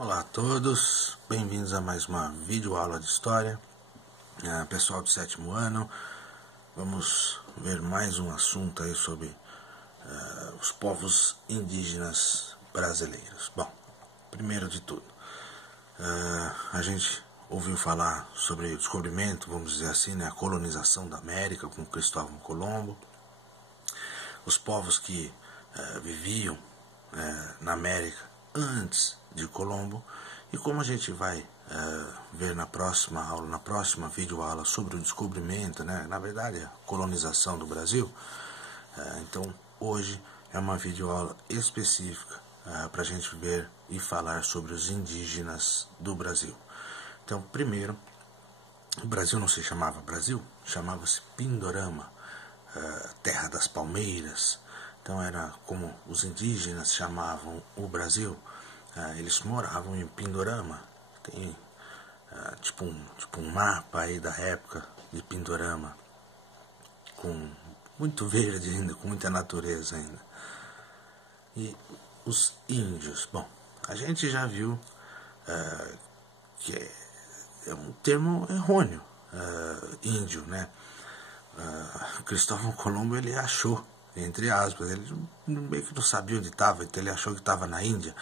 Olá a todos, bem-vindos a mais uma videoaula de História. Pessoal do 7º ano, vamos ver mais um assunto aí sobre os povos indígenas brasileiros. Bom, primeiro de tudo, a gente ouviu falar sobre o descobrimento, vamos dizer assim, né, a colonização da América com Cristóvão Colombo, os povos que viviam na América antes de Colombo, e como a gente vai ver na próxima aula, na próxima videoaula sobre o descobrimento, né, na verdade a colonização do Brasil, então hoje é uma videoaula específica para a gente ver e falar sobre os indígenas do Brasil. Então, primeiro, o Brasil não se chamava Brasil, chamava-se Pindorama, terra das palmeiras. Então era como os indígenas chamavam o Brasil. Eles moravam em Pindorama. Tem tipo um mapa aí da época de Pindorama, com muito verde ainda, com muita natureza ainda. E os índios, bom, a gente já viu que é um termo errôneo, índio, né? Cristóvão Colombo, ele achou, entre aspas, ele meio que não sabia onde estava, então ele achou que estava na Índia,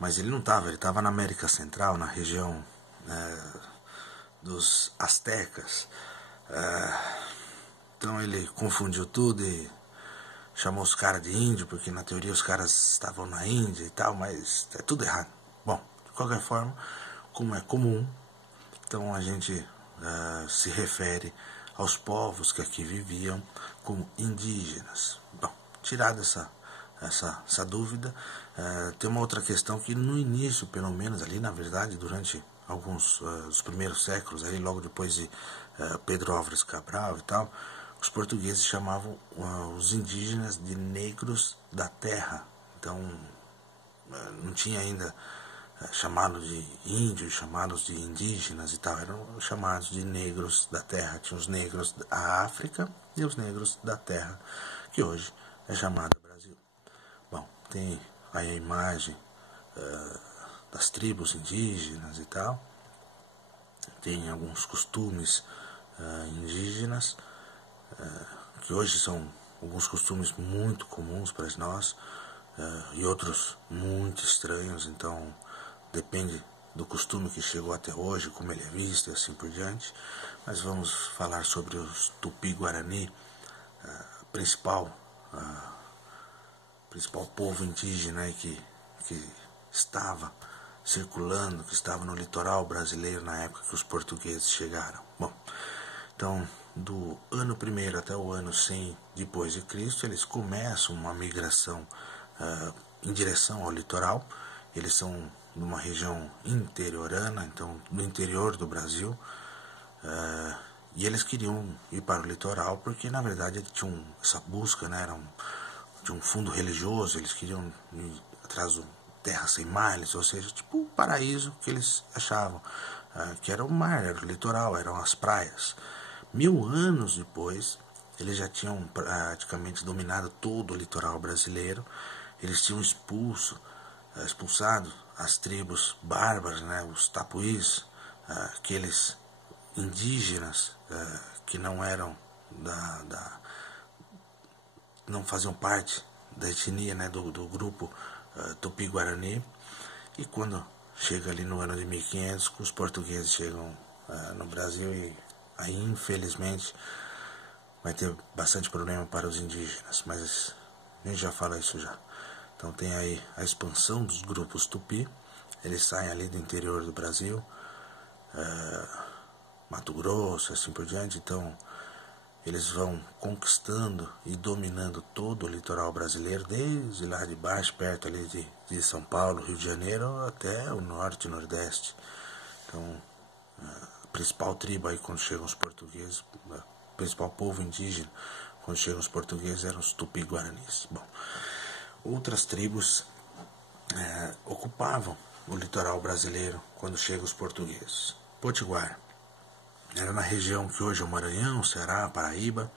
mas ele não estava, ele estava na América Central, na região dos astecas. Então ele confundiu tudo e chamou os caras de índio, porque na teoria os caras estavam na Índia e tal, mas é tudo errado. Bom, de qualquer forma, como é comum, então a gente se refere aos povos que aqui viviam como indígenas. Bom, tirada essa dúvida, tem uma outra questão que no início, pelo menos ali, na verdade, durante alguns dos primeiros séculos, ali logo depois de Pedro Álvares Cabral e tal, os portugueses chamavam os indígenas de negros da terra. Então não tinha ainda chamados de índios, chamados de indígenas e tal, eram chamados de negros da terra. Tinha os negros da África e os negros da terra, que hoje é chamada Brasil. Bom, tem aí a imagem das tribos indígenas e tal, tem alguns costumes indígenas, que hoje são alguns costumes muito comuns para nós, e outros muito estranhos, então depende do costume que chegou até hoje, como ele é visto e assim por diante. Mas vamos falar sobre os Tupi-Guarani, principal povo indígena aí que estava circulando, que estava no litoral brasileiro na época que os portugueses chegaram. Bom, então do ano 1º até o ano 100 depois de Cristo, eles começam uma migração em direção ao litoral. Eles são de uma região interiorana, então no interior do Brasil, e eles queriam ir para o litoral porque na verdade eles tinham essa busca, né, de um fundo religioso. Eles queriam ir atrás de terra sem males, ou seja, tipo o paraíso que eles achavam, que era o mar, era o litoral, eram as praias. 1000 anos depois, eles já tinham praticamente dominado todo o litoral brasileiro. Eles tinham expulsado as tribos bárbaras, né, os tapuís, aqueles indígenas que não eram não faziam parte da etnia, né, do grupo Tupi-Guarani. E quando chega ali no ano de 1500, os portugueses chegam no Brasil, e aí infelizmente vai ter bastante problema para os indígenas, mas a gente já fala isso já. Então tem aí a expansão dos grupos Tupi. Eles saem ali do interior do Brasil, Mato Grosso, assim por diante. Então eles vão conquistando e dominando todo o litoral brasileiro, desde lá de baixo, perto ali de São Paulo, Rio de Janeiro, até o norte e nordeste. Então a principal tribo aí quando chegam os portugueses, o principal povo indígena quando chegam os portugueses eram os Tupi-Guaranis. Bom, outras tribos ocupavam o litoral brasileiro quando chegam os portugueses. Potiguar era na região que hoje é o Maranhão, Ceará, Paraíba.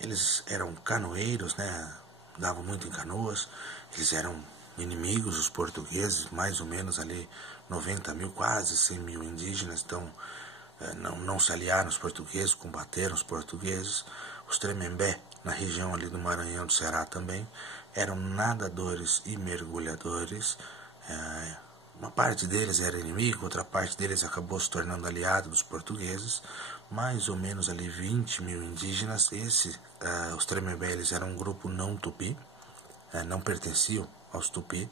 Eles eram canoeiros, né? Andavam muito em canoas. Eles eram inimigos, os portugueses, mais ou menos ali 90 mil, quase 100 mil indígenas, então não se aliaram aos portugueses, combateram os portugueses. Os Tremembé, na região ali do Maranhão do Ceará também, eram nadadores e mergulhadores. Uma parte deles era inimigo, outra parte deles acabou se tornando aliado dos portugueses. Mais ou menos ali 20 mil indígenas. Os Tremembé, eles eram um grupo não tupi, não pertenciam aos tupi.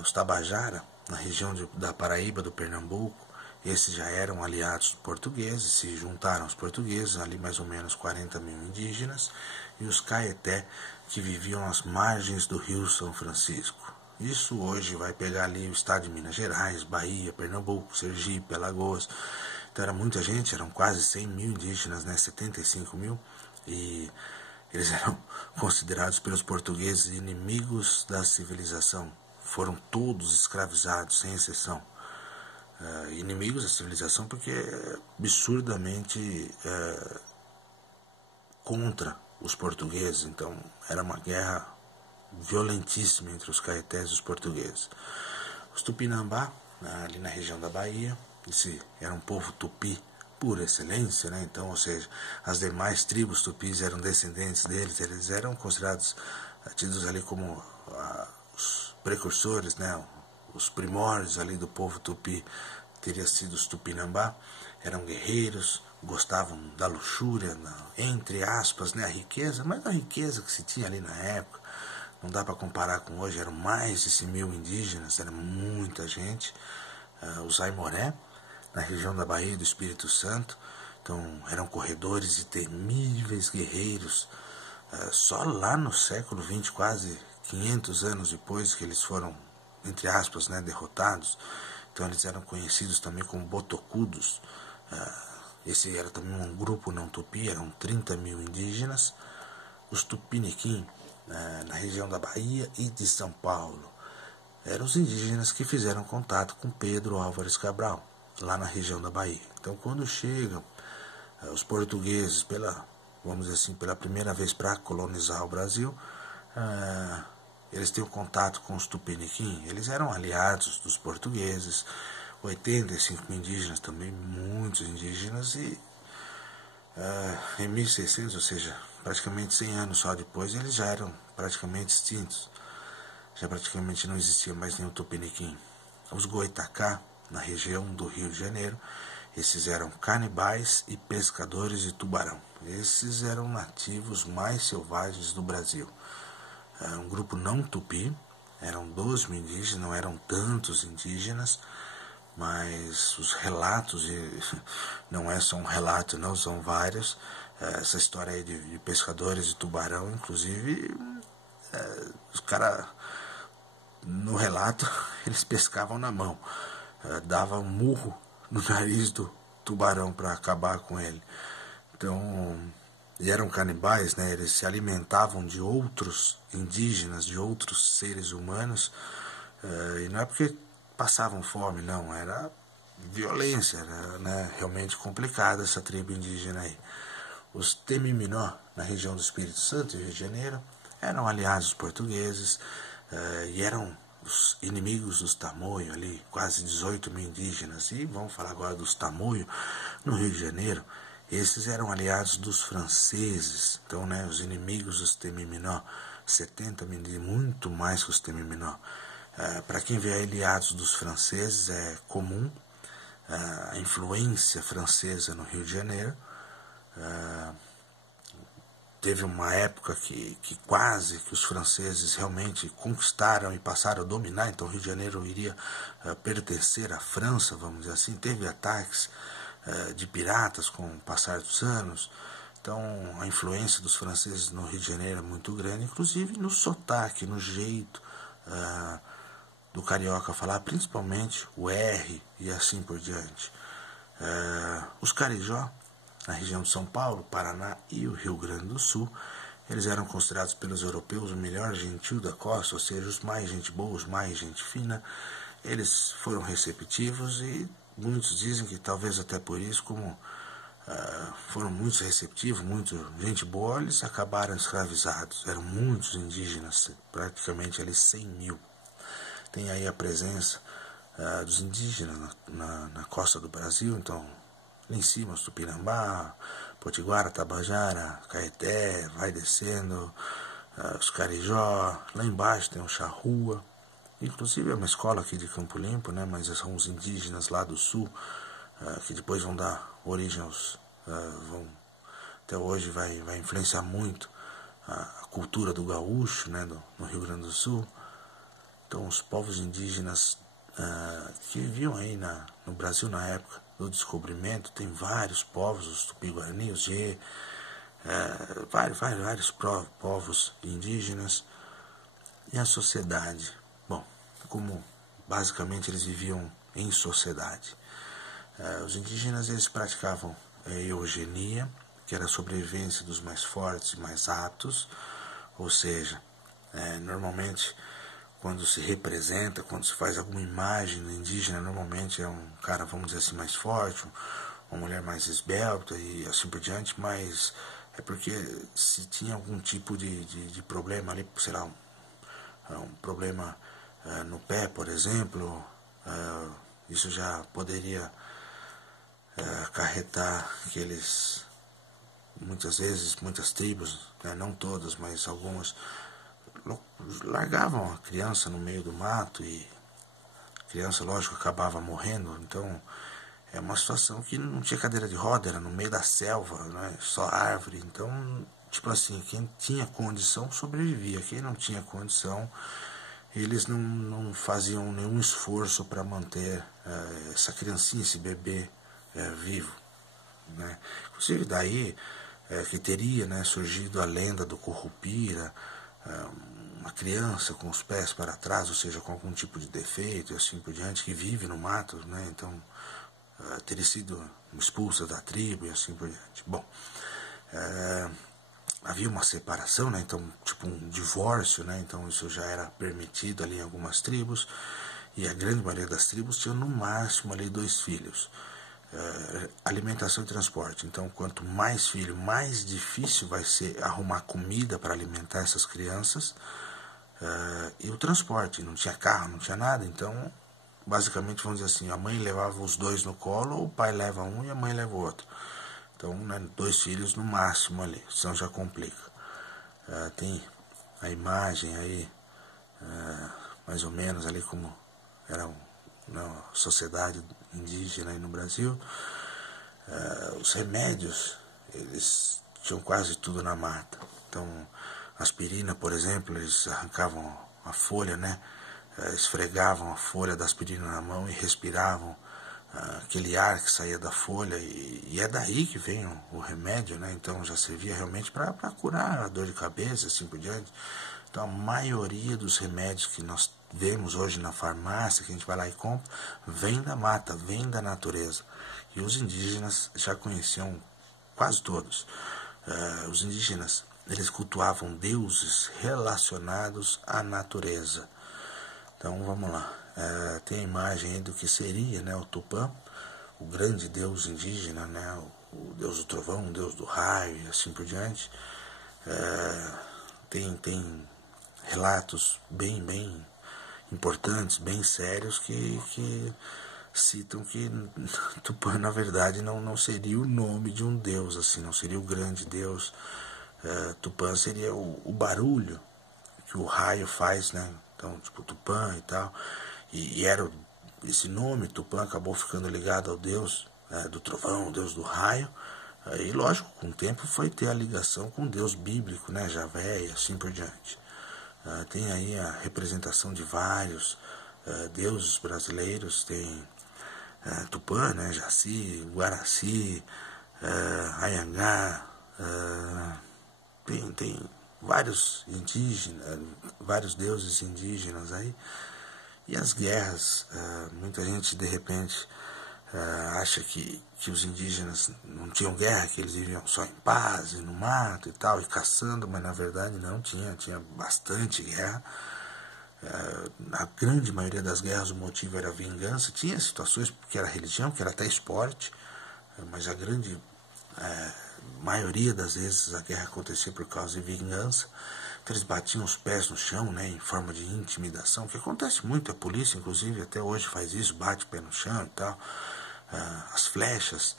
Os Tabajara, na região da Paraíba, do Pernambuco, esses já eram aliados portugueses, se juntaram aos portugueses, ali mais ou menos 40 mil indígenas, e os Caeté, que viviam às margens do rio São Francisco. Isso hoje vai pegar ali o estado de Minas Gerais, Bahia, Pernambuco, Sergipe, Alagoas. Então era muita gente, eram quase 100 mil indígenas, 75 mil, e eles eram considerados pelos portugueses inimigos da civilização. Foram todos escravizados, sem exceção. Inimigos da civilização porque é absurdamente contra os portugueses. Então era uma guerra violentíssima entre os caetés e os portugueses. Os Tupinambá, ali na região da Bahia, esse era um povo tupi por excelência, né? Então, ou seja, as demais tribos tupis eram descendentes deles, eles eram considerados, tidos ali como os precursores, né? Os primórdios ali do povo tupi teria sido os Tupinambá. Eram guerreiros, gostavam da luxúria, entre aspas, né, a riqueza, mas a riqueza que se tinha ali na época, não dá para comparar com hoje. Eram mais de 100 mil indígenas, era muita gente. Os Aimoré, na região da Bahia e do Espírito Santo, então eram corredores e temíveis guerreiros. Só lá no século XX, quase 500 anos depois que eles foram, entre aspas, né, derrotados, então eles eram conhecidos também como botocudos. Esse era também um grupo não tupi, eram 30 mil indígenas. Os Tupiniquim, na região da Bahia e de São Paulo, eram os indígenas que fizeram contato com Pedro Álvares Cabral, lá na região da Bahia. Então quando chegam os portugueses, vamos dizer assim, pela primeira vez para colonizar o Brasil, eles têm um contato com os Tupiniquim. Eles eram aliados dos portugueses, 85 indígenas também, muitos indígenas, e em 1600, ou seja, praticamente 100 anos só depois, eles já eram praticamente extintos. Já praticamente não existia mais nenhum Tupiniquim. Os Goitacá, na região do Rio de Janeiro, esses eram canibais e pescadores de tubarão. Esses eram nativos mais selvagens do Brasil. Um grupo não tupi, eram 12 mil indígenas, não eram tantos indígenas, mas os relatos, não é só um relato, não, são vários. Essa história aí de pescadores de tubarão, inclusive, os caras, no relato, eles pescavam na mão, davam um murro no nariz do tubarão para acabar com ele. Então, e eram canibais, né? Eles se alimentavam de outros indígenas, de outros seres humanos, e não é porque passavam fome, não, era violência, era, né, realmente complicada essa tribo indígena aí. Os Temiminó, na região do Espírito Santo e Rio de Janeiro, eram aliados dos portugueses, e eram os inimigos dos Tamoio ali, quase 18 mil indígenas. E vamos falar agora dos Tamoio, no Rio de Janeiro. Esses eram aliados dos franceses, então, né, os inimigos dos Temiminó, 70 mil, muito mais que os Temiminó. Para quem vê aliados dos franceses, é comum a influência francesa no Rio de Janeiro. Teve uma época que quase que os franceses realmente conquistaram e passaram a dominar, então o Rio de Janeiro iria pertencer à França, vamos dizer assim. Teve ataques de piratas com o passar dos anos. Então a influência dos franceses no Rio de Janeiro é muito grande, inclusive no sotaque, no jeito do carioca falar, principalmente o R e assim por diante. Os Carijó, na região de São Paulo, Paraná e o Rio Grande do Sul, eles eram considerados pelos europeus o melhor gentil da costa, ou seja, os mais gente boa, os mais gente fina. Eles foram receptivos e muitos dizem que talvez até por isso, como foram muito receptivos, muito gente boa, eles acabaram escravizados. Eram muitos indígenas, praticamente ali 100 mil. Tem aí a presença dos indígenas na costa do Brasil, então lá em cima os Tupinambá, Potiguara, Tabajara, Caeté, vai descendo, os Carijó, lá embaixo tem o Charrua, inclusive é uma escola aqui de Campo Limpo, né, mas são os indígenas lá do sul, que depois vão dar origem aos, até hoje vai influenciar muito a cultura do gaúcho, né, no Rio Grande do Sul. Então os povos indígenas que viviam aí no Brasil na época do descobrimento, tem vários povos, os Tupi-Guarani, os Gê, vários povos indígenas. E a sociedade, bom, como basicamente eles viviam em sociedade. Os indígenas eles praticavam eugenia, que era a sobrevivência dos mais fortes e mais aptos, ou seja, normalmente quando se representa, quando se faz alguma imagem do indígena, normalmente é um cara, vamos dizer assim, mais forte, uma mulher mais esbelta e assim por diante, mas é porque se tinha algum tipo de problema ali, sei lá, um problema no pé, por exemplo, isso já poderia acarretar que eles, muitas vezes, muitas tribos, não todas, mas algumas, largavam a criança no meio do mato e a criança, lógico, acabava morrendo. Então é uma situação que não tinha cadeira de roda, era no meio da selva, né, só árvore. Então, tipo assim, quem tinha condição sobrevivia, quem não tinha condição, eles não faziam nenhum esforço para manter essa criancinha, esse bebê vivo, né? Inclusive daí que teria, né, surgido a lenda do Currupira, uma criança com os pés para trás, ou seja, com algum tipo de defeito e assim por diante, que vive no mato, né? Então teria sido expulsa da tribo e assim por diante. Bom, havia uma separação, né? Então, tipo um divórcio, né? Então isso já era permitido ali em algumas tribos, e a grande maioria das tribos tinha no máximo ali 2 filhos. Alimentação e transporte. Então, quanto mais filho, mais difícil vai ser arrumar comida para alimentar essas crianças, e o transporte. Não tinha carro, não tinha nada. Então, basicamente, vamos dizer assim, a mãe levava os 2 no colo, ou o pai leva um e a mãe leva o outro. Então, né, 2 filhos no máximo ali, senão já complica. Tem a imagem aí, mais ou menos ali como era uma sociedade indígena aí no Brasil. Os remédios, eles tinham quase tudo na mata. Então, aspirina, por exemplo, eles arrancavam a folha, né? Esfregavam a folha da aspirina na mão e respiravam aquele ar que saía da folha, e é daí que vem o remédio, né? Então já servia realmente para curar a dor de cabeça, assim por diante. Então a maioria dos remédios que nós vemos hoje na farmácia, que a gente vai lá e compra, vem da mata, vem da natureza. E os indígenas já conheciam quase todos. Os indígenas, eles cultuavam deuses relacionados à natureza. Então vamos lá, tem a imagem aí do que seria, né, o Tupã, o grande deus indígena, né, o deus do trovão, o deus do raio e assim por diante. Tem relatos bem importantes, bem sérios, que citam que Tupã, na verdade, não seria o nome de um deus, assim, não seria o grande deus. Tupã seria o barulho que o raio faz, né? Então, tipo, Tupã e tal. E era esse nome, Tupã, acabou ficando ligado ao deus do trovão, o deus do raio. E, lógico, com o tempo foi ter a ligação com o deus bíblico, né? Javé e assim por diante. Tem aí a representação de vários deuses brasileiros. Tem Tupã, né? Jaci, Guaraci, Anhangá, tem vários indígenas, vários deuses indígenas aí. E as guerras, muita gente de repente acha que os indígenas não tinham guerra, que eles viviam só em paz e no mato e tal, e caçando, mas na verdade não tinha bastante guerra. Na grande maioria das guerras o motivo era vingança. Tinha situações porque era religião, que era até esporte, mas a grande maioria das vezes a guerra acontecia por causa de vingança. Então eles batiam os pés no chão, né, em forma de intimidação, que acontece muito, a polícia inclusive até hoje faz isso, bate o pé no chão e tal. As flechas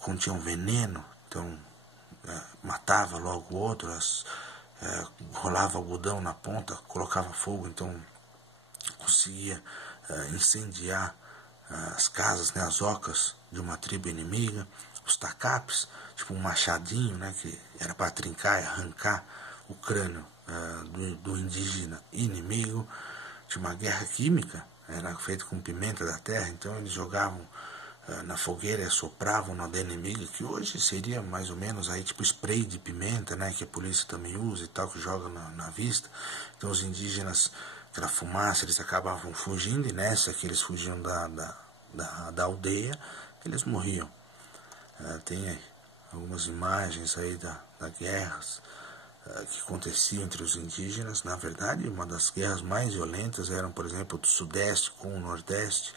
continham veneno, então matava logo o outro, rolava algodão na ponta, colocava fogo, então conseguia incendiar as casas, né, as ocas de uma tribo inimiga. Os tacapes, tipo um machadinho, né, que era para trincar e arrancar o crânio do indígena inimigo. Tinha uma guerra química, era feita com pimenta da terra, então eles jogavam na fogueira e assopravam no inimigo, que hoje seria mais ou menos aí tipo spray de pimenta, né, que a polícia também usa e tal, que joga na vista. Então os indígenas, aquela fumaça, eles acabavam fugindo, e nessa que eles fugiam da aldeia, eles morriam. Tem algumas imagens aí da guerras que aconteciam entre os indígenas. Na verdade, uma das guerras mais violentas eram, por exemplo, do Sudeste com o Nordeste.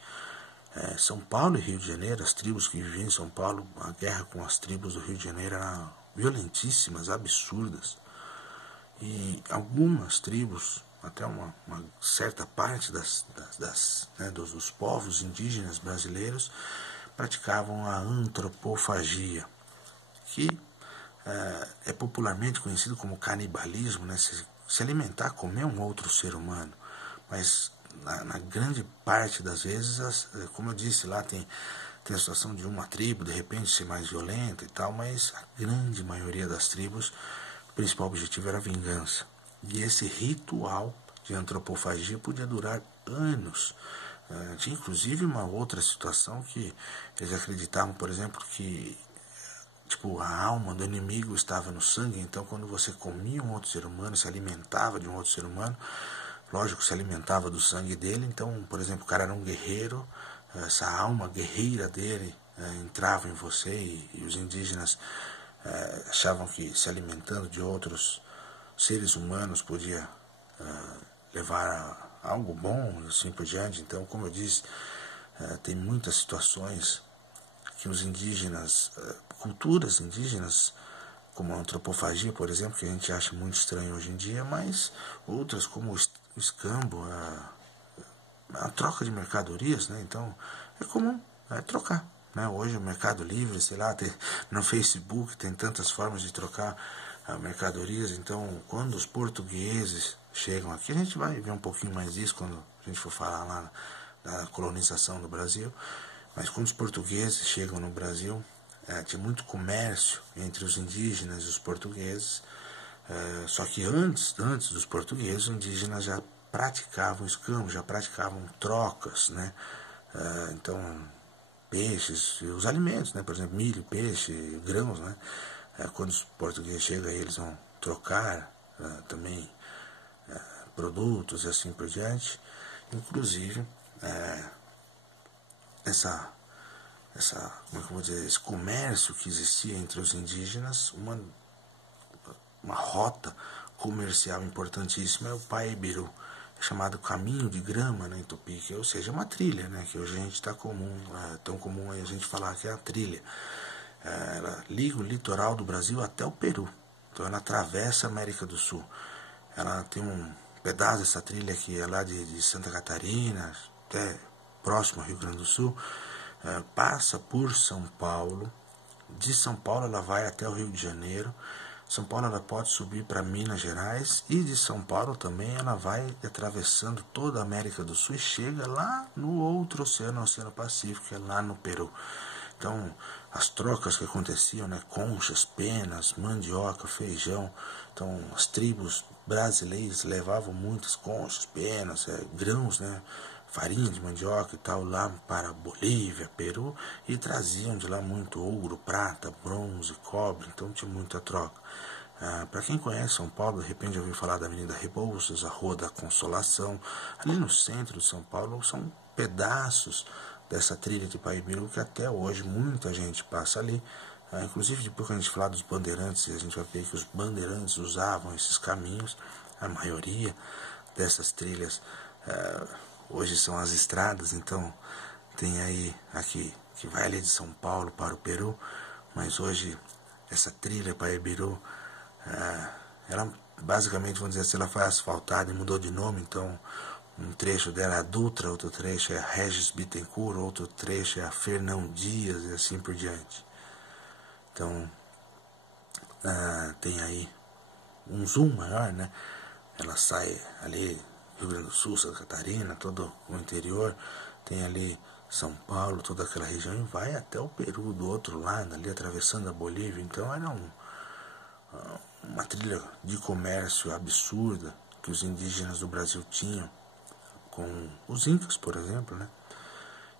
São Paulo e Rio de Janeiro, as tribos que viviam em São Paulo, a guerra com as tribos do Rio de Janeiro eram violentíssimas, absurdas. E algumas tribos, até uma certa parte dos povos indígenas brasileiros, praticavam a antropofagia, que é popularmente conhecido como canibalismo, né? Se alimentar, comer um outro ser humano. Mas na grande parte das vezes, como eu disse lá, tem a situação de uma tribo de repente ser mais violenta e tal, mas a grande maioria das tribos, o principal objetivo era a vingança. E esse ritual de antropofagia podia durar anos. Tinha inclusive uma outra situação que eles acreditavam, por exemplo, que tipo, a alma do inimigo estava no sangue. Então quando você comia um outro ser humano, se alimentava de um outro ser humano, lógico, se alimentava do sangue dele. Então, por exemplo, o cara era um guerreiro, essa alma guerreira dele entrava em você, e os indígenas achavam que se alimentando de outros seres humanos podia levar a algo bom e assim por diante. Então, como eu disse, tem muitas situações que os indígenas, culturas indígenas, como a antropofagia, por exemplo, que a gente acha muito estranho hoje em dia, mas outras como o escambo, a troca de mercadorias, né? Então é comum trocar, né? Hoje o Mercado Livre, sei lá, no Facebook tem tantas formas de trocar mercadorias. Então quando os portugueses chegam aqui, a gente vai ver um pouquinho mais disso quando a gente for falar lá da colonização do Brasil, mas quando os portugueses chegam no Brasil, tinha muito comércio entre os indígenas e os portugueses. Só que antes dos portugueses, os indígenas já praticavam escambo, já praticavam trocas, né? Então, peixes, os alimentos, né? Por exemplo, milho, peixe, grãos, né? Quando os portugueses chegam, eles vão trocar também produtos e assim por diante. Inclusive, como é que eu vou dizer, esse comércio que existia entre os indígenas, uma rota comercial importantíssima é o Paebiru, chamado Caminho de Grama, né, em Tupi, ou seja, uma trilha, né, que hoje a gente está tão comum aí a gente falar que é a trilha. Ela liga o litoral do Brasil até o Peru, então ela atravessa a América do Sul. Ela tem um pedaço dessa trilha que é lá de Santa Catarina, até próximo ao Rio Grande do Sul, passa por São Paulo. De São Paulo ela vai até o Rio de Janeiro. São Paulo ela pode subir para Minas Gerais, e de São Paulo também ela vai atravessando toda a América do Sul e chega lá no outro oceano, o Oceano Pacífico, que é lá no Peru. Então as trocas que aconteciam, né, conchas, penas, mandioca, feijão. Então as tribos brasileiras levavam muitas conchas, penas, grãos, né, farinha de mandioca e tal, lá para Bolívia, Peru, e traziam de lá muito ouro, prata, bronze, cobre. Então tinha muita troca. Para quem conhece São Paulo, de repente já ouviu falar da Avenida Rebouças, a Rua da Consolação. Ali no centro de São Paulo são pedaços dessa trilha de Paebiru que até hoje muita gente passa ali. Inclusive depois que a gente falar dos bandeirantes, a gente vai ver que os bandeirantes usavam esses caminhos. A maioria dessas trilhas hoje são as estradas. Então tem aí aqui que vai ali de São Paulo para o Peru mas hoje essa trilha para Ibiru, ela basicamente, vamos dizer assim, ela foi asfaltada e mudou de nome. Então um trecho dela é a Dutra, outro trecho é a Regis Bittencourt, outro trecho é a Fernão Dias e assim por diante. Então tem aí um zoom maior, né? Ela sai ali Rio Grande do Sul, Santa Catarina, todo o interior, tem ali São Paulo, toda aquela região, e vai até o Peru do outro lado, ali atravessando a Bolívia. Então era uma trilha de comércio absurda que os indígenas do Brasil tinham com os Incas, por exemplo, né?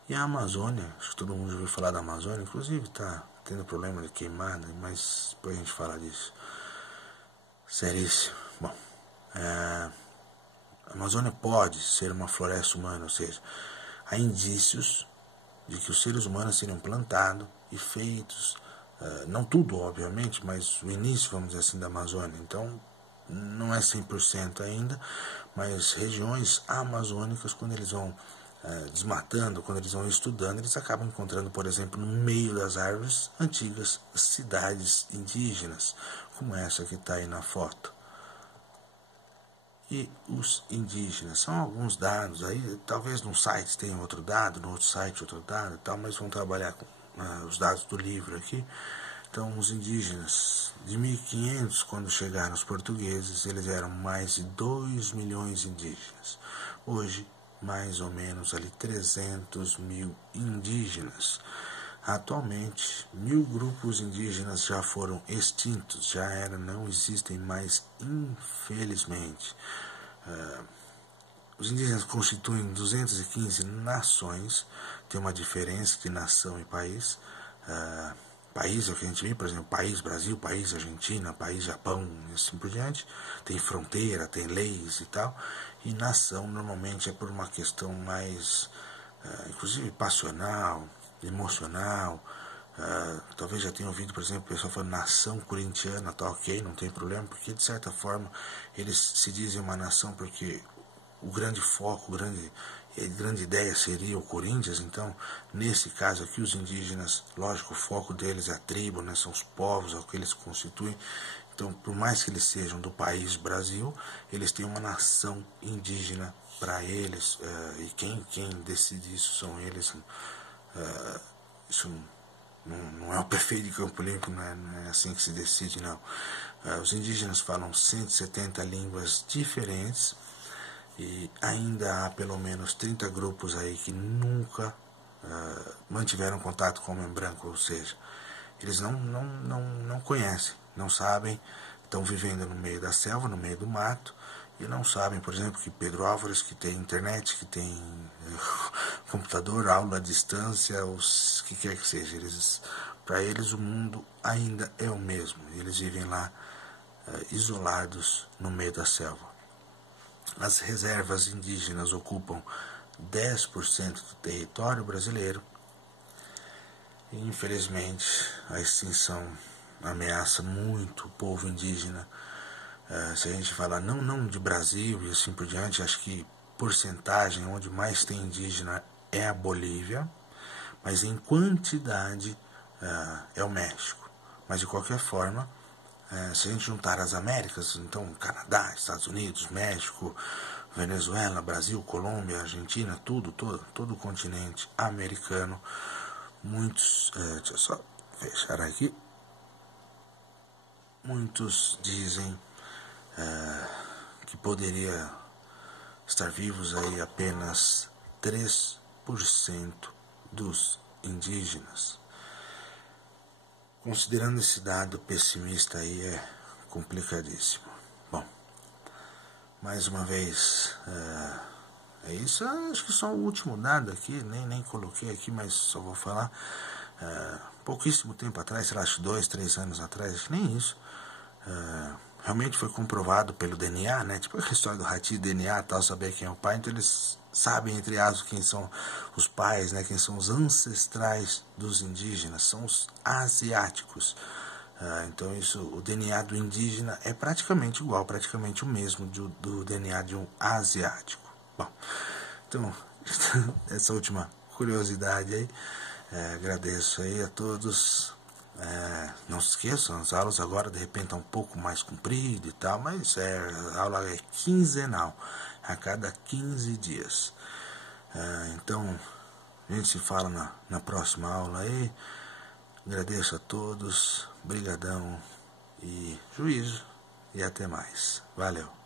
E a Amazônia, acho que todo mundo já ouviu falar da Amazônia, inclusive está tendo problema de queimada, mas depois a gente fala disso. Seríssimo. Bom, a Amazônia pode ser uma floresta humana, ou seja, há indícios de que os seres humanos seriam plantados e feitos, não tudo obviamente, mas o início, vamos dizer assim, da Amazônia. Então não é 100% ainda, mas regiões amazônicas, quando eles vão desmatando, quando eles vão estudando, eles acabam encontrando, por exemplo, no meio das árvores, antigas cidades indígenas, como essa que está aí na foto. E os indígenas, são alguns dados aí, talvez num site tenha outro dado, no outro site outro dado e tal, mas vamos trabalhar com os dados do livro aqui. Então, os indígenas de 1500, quando chegaram os portugueses, eles eram mais de 2 milhões de indígenas. Hoje, mais ou menos ali 300 mil indígenas. Atualmente, 1000 grupos indígenas já foram extintos, não existem mais, infelizmente. Os indígenas constituem 215 nações, tem uma diferença de nação e país. País é o que a gente vê, por exemplo, país Brasil, país Argentina, país Japão e assim por diante. Tem fronteira, tem leis e tal. E nação normalmente é por uma questão mais, inclusive, passional, emocional. Talvez já tenha ouvido, por exemplo, o pessoal falando nação corintiana, tá ok, não tem problema, porque de certa forma eles se dizem uma nação porque o grande foco, a grande ideia seria o Corinthians. Então, nesse caso aqui, os indígenas, lógico, o foco deles é a tribo, né, são os povos ao que eles constituem. Então, por mais que eles sejam do país Brasil, eles têm uma nação indígena para eles, e quem decide isso são eles. Isso não é o prefeito de Campo Limpo, não é assim que se decide, não. Os indígenas falam 170 línguas diferentes, e ainda há pelo menos 30 grupos aí que nunca mantiveram contato com o homem branco, ou seja, eles não conhecem, não sabem, estão vivendo no meio da selva, no meio do mato, e não sabem, por exemplo, que Pedro Álvares, que tem internet, que tem computador, aula à distância, o que quer que seja, para eles o mundo ainda é o mesmo, eles vivem lá isolados no meio da selva. As reservas indígenas ocupam 10% do território brasileiro e, infelizmente, a extinção ameaça muito o povo indígena. Se a gente falar não de Brasil e assim por diante, acho que porcentagem onde mais tem indígena é a Bolívia, mas em quantidade é o México. Mas de qualquer forma, se a gente juntar as Américas, então Canadá, Estados Unidos, México, Venezuela, Brasil, Colômbia, Argentina, todo o continente americano, muitos, deixa eu só fechar aqui, muitos dizem que poderia estar vivos aí apenas 3% dos indígenas. Considerando esse dado pessimista aí, é complicadíssimo. Bom, mais uma vez, é isso. Acho que só o último dado aqui, nem coloquei aqui, mas só vou falar. Pouquíssimo tempo atrás, sei lá, acho 2, 3 anos atrás, acho que nem isso, realmente foi comprovado pelo DNA, né? Tipo a história do ratinho DNA, tal, saber quem é o pai. Então eles sabem, entre aspas, quem são os pais, né? Quem são os ancestrais dos indígenas, são os asiáticos. Então isso, o DNA do indígena é praticamente igual, praticamente o mesmo do DNA de um asiático. Bom, então essa última curiosidade aí, agradeço aí a todos. Não se esqueçam, as aulas agora de repente estão um pouco mais compridas e tal, mas a aula é quinzenal, a cada 15 dias. Então, a gente se fala na próxima aula aí. Agradeço a todos, brigadão e juízo, e até mais. Valeu!